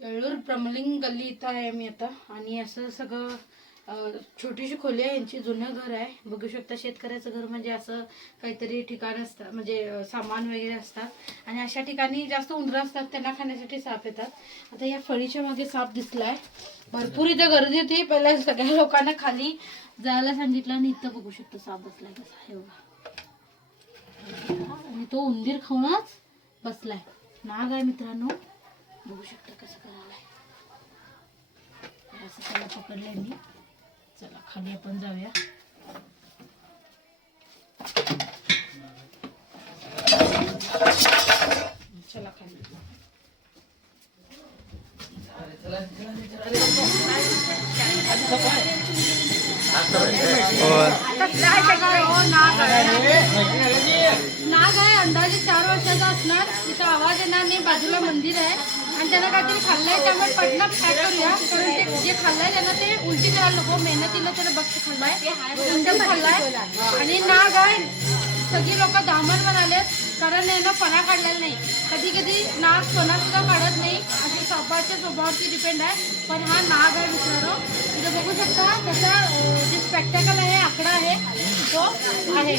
येळूर ब्रह्मलिंग गल्ली इथं आहे मी आता आणि असं सगळं छोटीशी खोली आहे. यांची जुनं घर आहे. बघू शकता शेतकऱ्याचं घर म्हणजे असं काहीतरी ठिकाण असतं म्हणजे सामान वगैरे असतात आणि अशा ठिकाणी जास्त उंदरं असतात. त्यांना खाण्यासाठी साप येतात. आता या फळीच्या मागे साप दिसलाय. भरपूर इथं गर्दी होती. पहिल्या सगळ्या लोकांना खाली जायला सांगितलं आणि इथं बघू शकतो साप बसलाय कसा हे बघा. आणि तो उंदीर खाऊनच बसलाय. नाग आहे मित्रांनो. बघू शकता कसं करायलाय. असं त्याला पकडलंय मी. चला खाली आपण जाऊया. चला खाली. नाग आहे अंदाजे 4 वर्षाचा असणार. इथं आवाज येणार नाही. बाजूला मंदिर आहे आणि त्याला काहीतरी खाल्लंय त्यामुळे पटना पॅक करूया. कारण ते जे खाल्लंय त्यांना ते उलटी करायला नको. मेहनतीला त्याला बघ खाल्लाय खाल्लाय आणि नाग आहे. सगळी लोक दामन म्हणालेत कारण यानं फणा काढलेला नाही. कधी कधी नाग फणा सुद्धा काढत नाही. अशी सापाच्या स्वभावावरती डिपेंड आहे. पण हा नाग आहे मित्रांनो. इथं बघू शकता त्याचा जे स्पेक्टॅकल आहे आकडा आहे तो आहे.